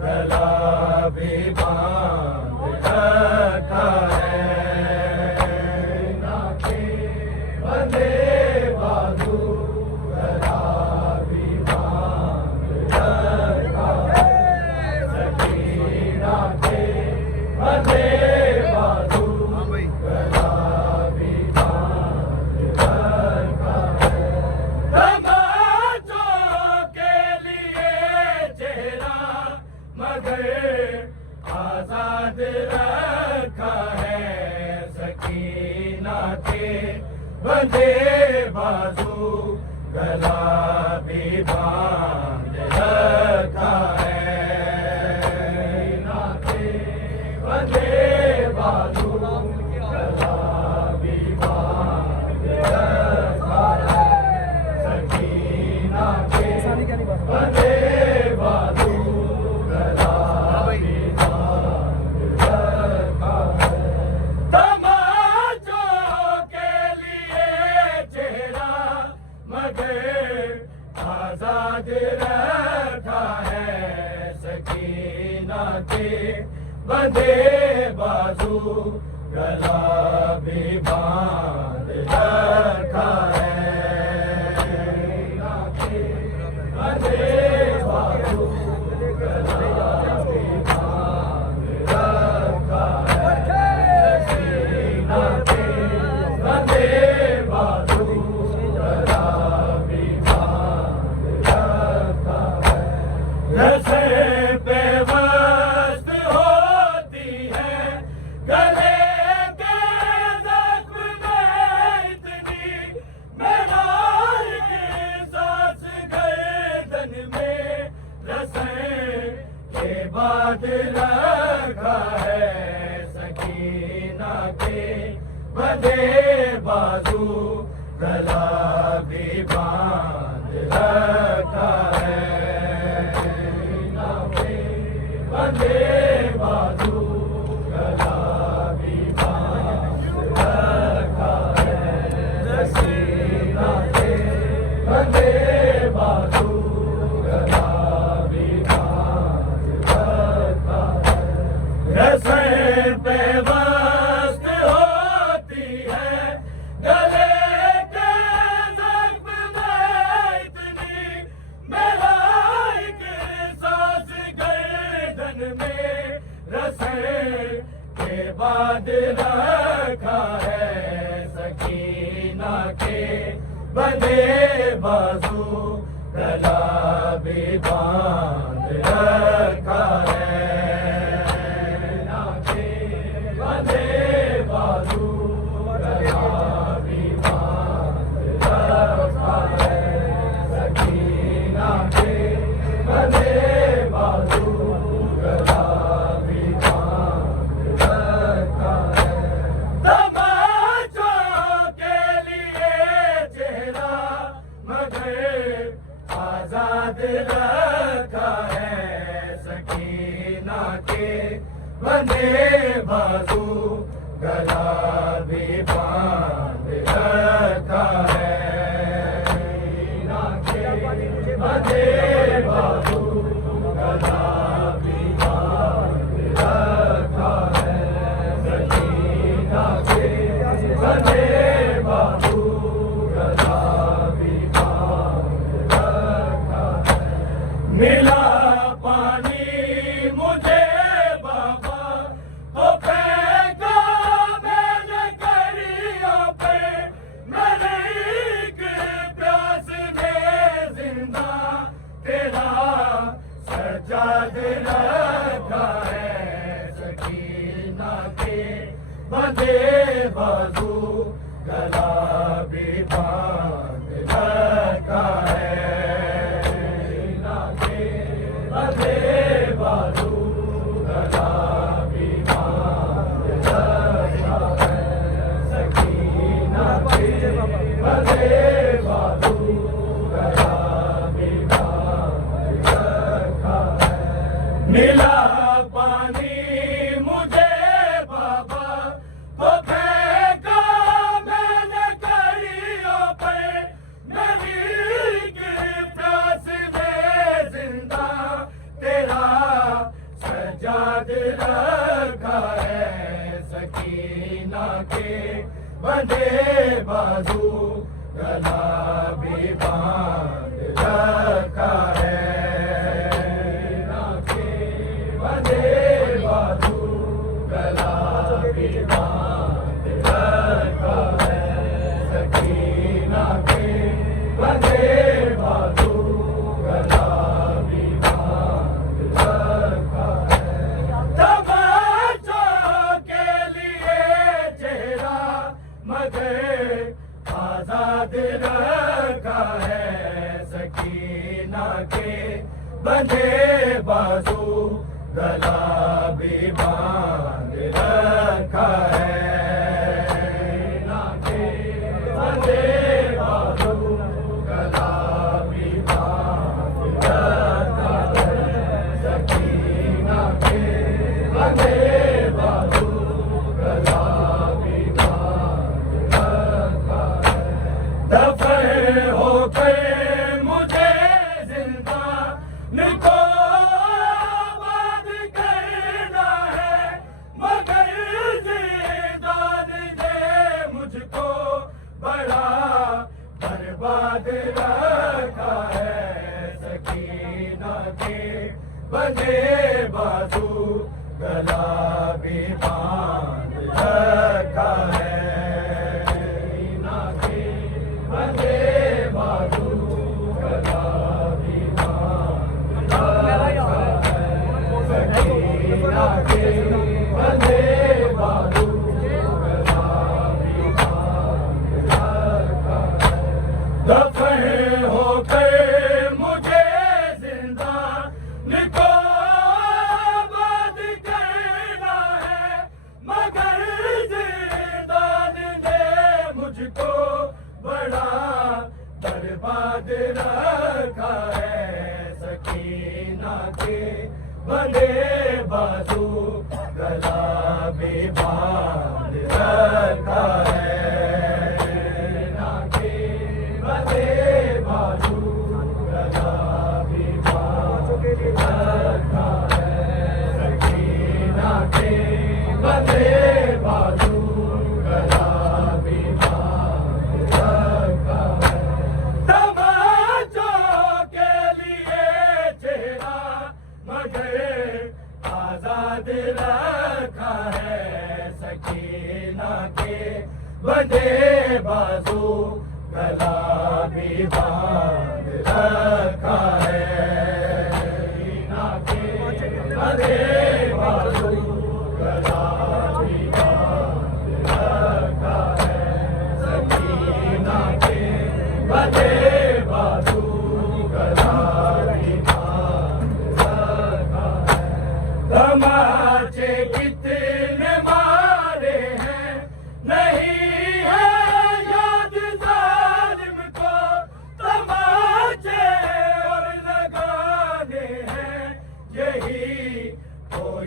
गला भी बांध रखा है। नाके बंधे बाजू गला भी बांध रखा है। सकीना के बंधे बाजू गला भी बांध रखा है। तमाचों के लिए चेहरा मगर आजाद रखा है। सकीना के बंधे बाजू गला भी बांध रखा है। सकीना के बंधे बाजू गला भी बांध रखा है। सकीना के बंधे बाजू गला भी बांध रखा है। तमाचों के लिए चेहरा मगर आजाद रखा है। सकीना के बंधे बाजू गला भी बांध रखा है। सकीना के बंधे बाजू गला भी बांध रखा है। सकीना के बंधे बाजू गला भी बांध रखा है। रसे पे मस्त होती है गले के जख्म में इतनी महरार के सांस गर्दन में रसे के बाद रखा है। सकीना के बंधे बाजू गला भी बांध रखा है। सकीना के बंधे बाजू गला भी बांध रखा है। सकीना के बंधे बाजू गला भी बांध रखा है। रसे पे मस्त होती है गले के जख्म में इतनी महराइक सांस गर्दन में रसे के बाद रखा है। सकीना के बंधे बाजू गला भी बांध रखा है। सकीना के बंधे बाजू गला भी बांध रखा है। सकीना के बंधे बाजू गला भी बांध रखा है। तमाचों के लिए चेहरा मगर आजाद रखा है। सकीना के बंधे बाजू गला भी बांध रखा है। सकीना के बंधे बाजू गला भी बांध रखा है। सकीना के बंधे बाजू गला भी बांध रखा है। मिला पानी मुझे बाबा तो फेंका मैंने कड़ियों पे। मेरे एक प्यास में जिंदा तेरा सजाद रखा है। सकीना के बंधे बाजू गला भी बांध रखा है। सकीना के बंधे बाजू गला भी बांध रखा है। सकीना के बंधे बाजू गला भी बांध रखा है। मिला पानी मुझे बाबा तो फेंका मैंने कड़ियों पे। मेरी एक प्यास में जिंदा तेरा आजाद रखा है सकीना के बंधे बाजू गला भी बांध रखा है बंधे बाजू गला भी बांध रखा है सकीना के बंधे बाजू गला भी बांध रखा है तमाचों के लिए चेहरा मगर आजाद रखा है सकीना के बंधे बाजू गला भी बांध रखा है बंधे बाजू गला भी बांध रखा है सकीना के बंधे बाजू गला भी बांध रखा है दफन होकर मुझे जिंदा निको बर्बाद रखा है सकीना के बंधे बाजू गला भी बांध रखा है सकीना के बंधे बाजू गला भी बांध रखा है सकीना के बंधे बाजू दफन होकर मुझे जिंदा निको आबाद करना है मगर जिंदान ने मुझको बड़ा बर्बाद रखा है सकीना के बंधे बाजू गला भी बांध रखा है बाजू गला भी बांध रखा है सकीना के बंधे बाजू गला भी बांध रखा है तमाचों के लिए चेहरा मगर आजाद रखा है सकीना के बंधे बाजू गला भी बांध रखा है सकीना के बंधे बाजू गला भी बांध रखा है सकीना के बंधे बाजू गला भी बांध रखा है तमाचे कितने मारे हैं नहीं है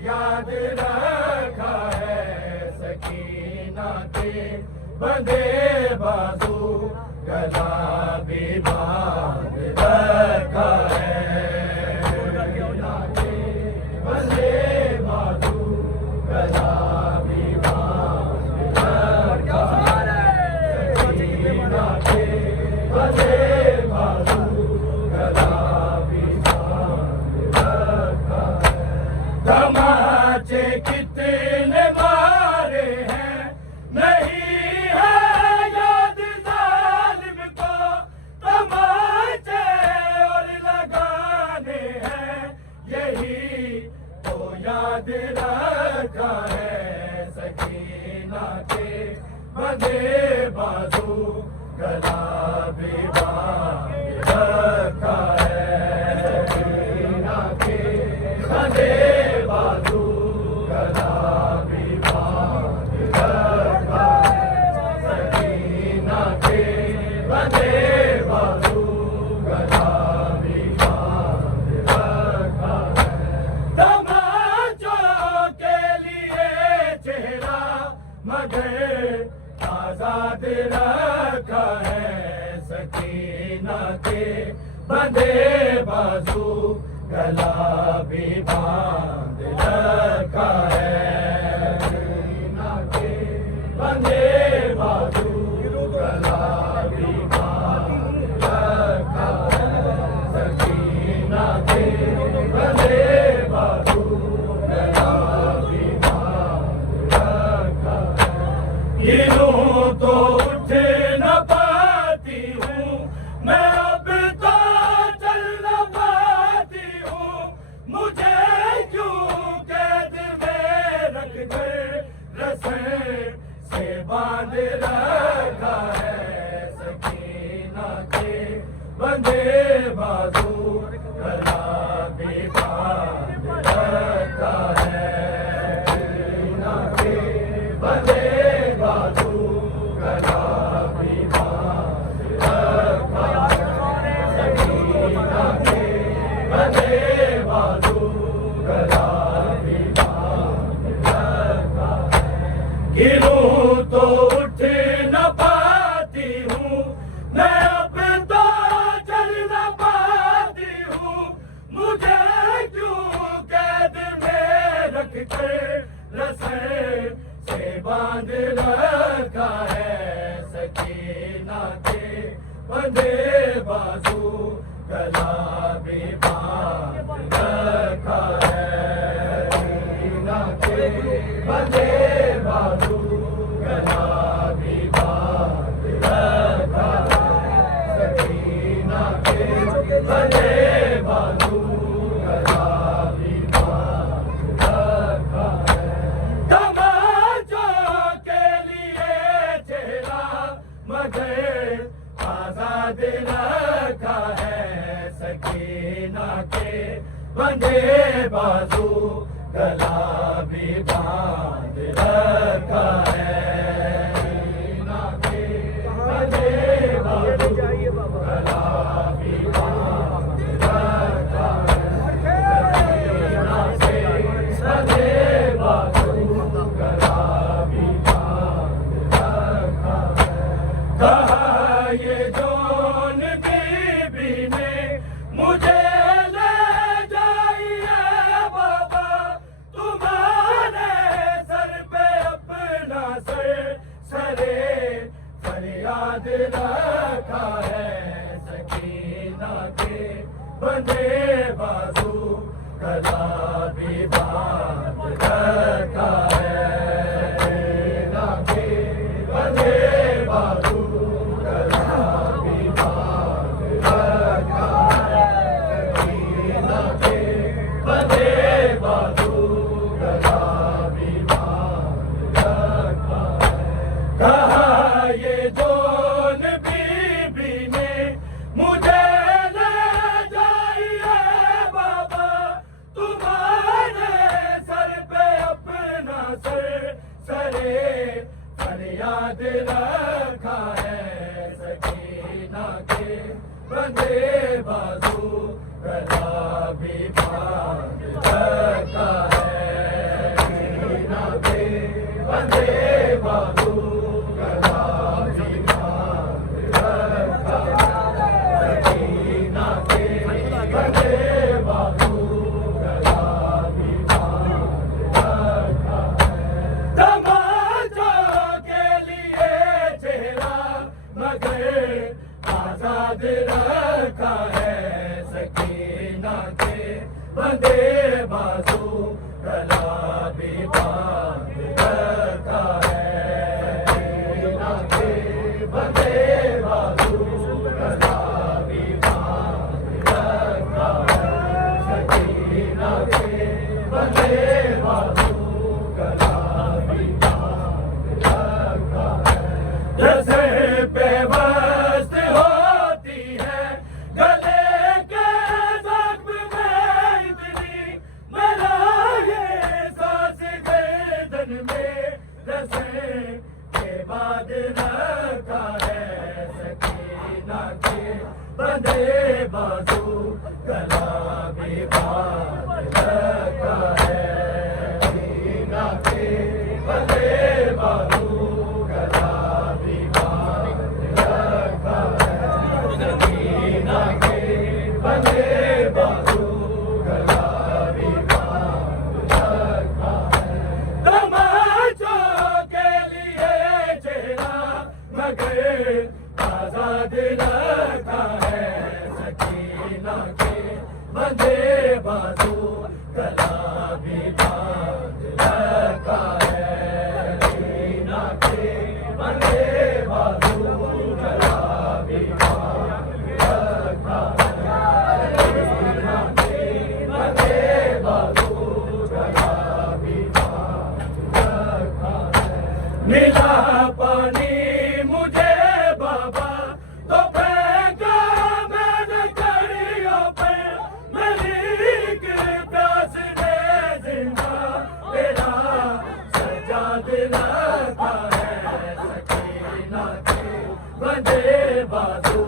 याद रखा है सकीना के बंधे बाजू गला भी बांध रखा है सकीना के बंधे बाजू गला भी बांध रखा है सकीना के बंधे बाजू गला भी बांध रखा है तमाचे कितने मारे हैं नहीं है याद जालिम को तमाचे और लगाने हैं यही तो याद रखा है सकीना के बंधे बाजू गला भी बांध रखा है सकीना के बंधे बाजू गला भी बांध रखा है सकीना के बंधे बाजू गला भी बांध रखा है तमाचों के लिए चेहरा मगर आजाद रखा गला भी बांध रखा है। गिरूं तो उठ न पाती हूँ, मैं अब तो चल न पाती हूँ, मुझे क्यों कैद में रख कर रस्से से बांध रखा है। सकीना के बंधे बाजू गला भी बांध रखा है। सकीना के बंधे बाजू गला भी बांध रखा है। सकीना के बंधे बाजू गला भी बांध रखा है। तमाचों के लिए चेहरा मगर आजाद रखा है। सकीना के बंधे बाजू गला भी बांध रखा है। सकीना के बंधे बाजू गला भी बांध रखा है। सकीना के बंधे बाजू गला भी बांध रखा है। कहा ये जौन बीबी ने मुझे ले जाइए बाबा, तुम्हारे सर पे अपना सर सरे फरियाद रखा है। सकीना के बंधे बाजू गला भी बांध रखा है। सकीना के बंधे बाजू गला भी बांध रखा है। सकीना के बंधे बाजू गला भी बांध रखा है। कहा ये जौन बीबी ने मुझे ले जाइए बाबा, तुम्हारे सर पे अपना सर सरे फरियाद रखा है। सकीना के बंधे बाजू गला भी बांध रखा है। सकीना के बंधे बाजू गला भी बांध रखा है। सकीना के बंधे बाजू गला भी बांध रखा है। तमाचों के लिए चेहरा मगर आजाद रखा है। सकीना के बंधे बाजू गला भी बांध रखा है। सकीना के बंधे बाजू गला भी बांध रखा है। सकीना के बंधे बाजू गला भी बांध रखा है। जैसे बेबस होती है गले के जख्म में इतनी, मेरा ये सांस गर्दन में रस्से के बाद रखा है। सकीना के बंधे बाजू गला भी बांध रखा है। सकीना के बंधे बाजू गला भी बांध रखा है। सकीना के बंधे बाजू गला भी बांध रखा है। तमाचों के लिए चेहरा मगर आजाद रखा है। सकीना के बंधे बाजू गला भी बांध रखा है। सकीना के बंधे बाजू गला भी बांध रखा है। सकीना के बंधे बाजू गला भी बांध रखा है। मिला पानी मुझे बाबा तो फेंका मैंने कड़ियों पे, मेरी एक प्यास ने जिंदा तेरा सजाद रखा है। सकीना के बंधे बाजू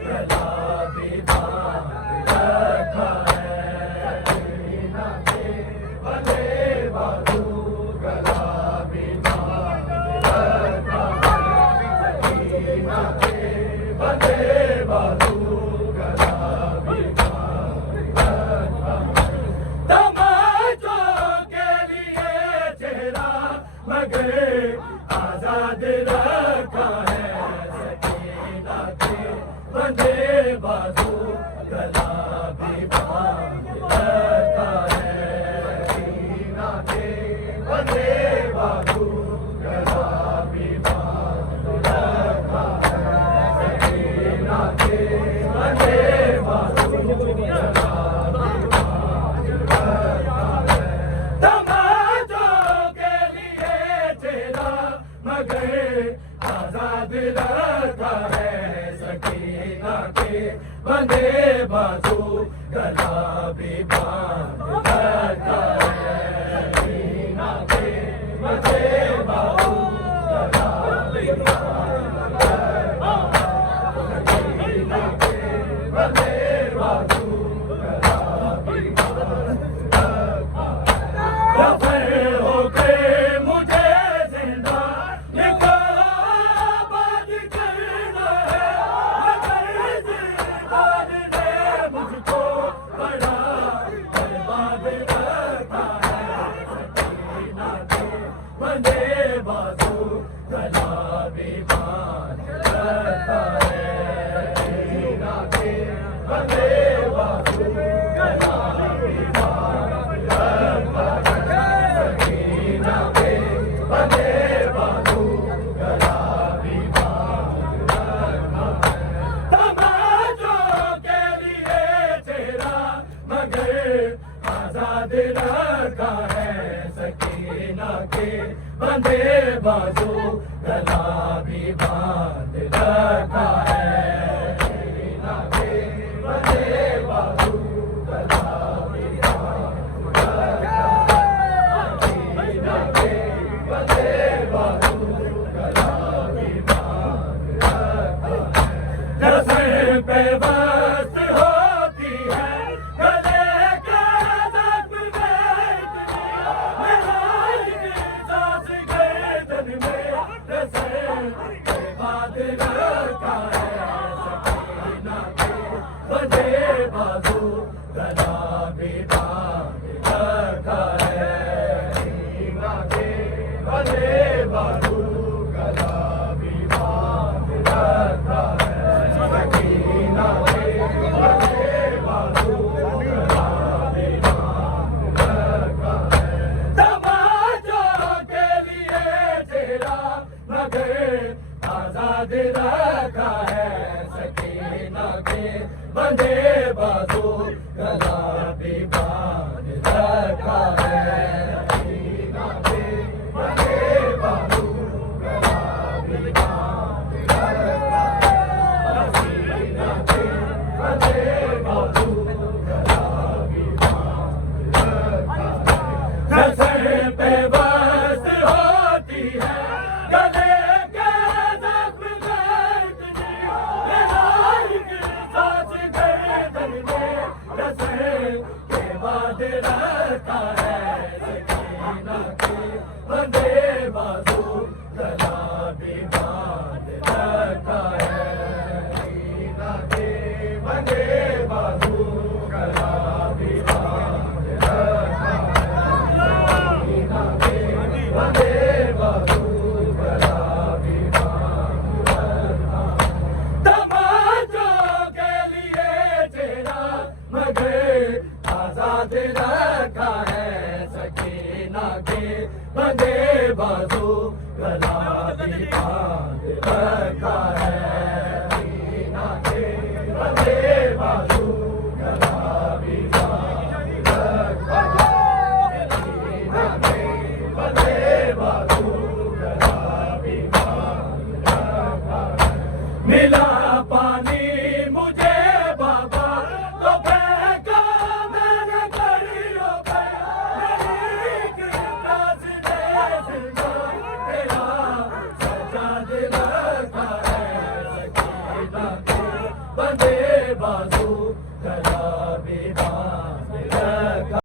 गला भी बांध रखा है। सकीना के बंदे बाजू गला भी बांध रखा है सकीना के बंदे बाजू गला भी बांध रखा है तमाचों के लिए चेहरा मगर आजाद रखा है सकीना के बंदे बाजू गला भी बांध रखा है सकीना के बंदे बाजू गला भी बांध रखा है सकीना के बंदे बाजू गला भी बांध रखा है तमाचों के लिए चेहरा मगर आजाद रखा है सकीना के बंदे बाजू गला भी बांध रखा है सकीना के बंदे बाजू गला भी बांध रखा है सकीना के बंदे बाजू गला भी बांध रखा है रफ़े होके मुझे जिंदा निकाबाद करना है मगर जिंदार ने मुझको बड़ा बर्बाद रखा है सकीना के बंदे बाजू गला भी बांध रखा है सकीना के बंदे बाजू गला भी बांध रखा है सकीना के बंदे बाजू गला भी बांध रखा है तमाचों के लिए चेहरा मगर आजाद रखा है सकीना के बंदे बाजू गला भी बांध रखा है सकीना के बंदे बाजू गला भी बांध रखा है सकीना के बंदे बाजू गला भी बांध रखा है रस्म पे वस्त होती है गले के जख्म में इतनी सांस गर्दन में रस्म पे बांध रखा है सकीना के बंदे बाजू गला भी बांध रखा है सकीना के बंदे बाजू गला भी बांध रखा है सकीना के बंदे बाजू गला भी बांध रखा है तमाचों के लिए चेहरा मगर आजाद रखा है सकीना के बंदे बाजू गला भी बांध रखा है सकीना के बंदे बाजू गला भी बांध रखा है सकीना के बंदे बाजू गला भी बांध रखा है रस्म पे वस्त होती है गले के जख्म में इतनी नाजुक सांस गर्दन में रस्म के बाद रखा है सकीना के बंदे बाजू गला भी बांध रखा है सकीना के बंदे बाजू गला भी बांध रखा है सकीना के बंदे बाजू गला भी बांध रखा है तमाचों के लिए चेहरा मगर आजाद रखा है सकीना के बंदे बाजू गला भी बांध रखा है सकीना के बंदे बाजू गला भी बांध रखा है सकीना के बंदे बाजू गला भी बांध रखा है मिला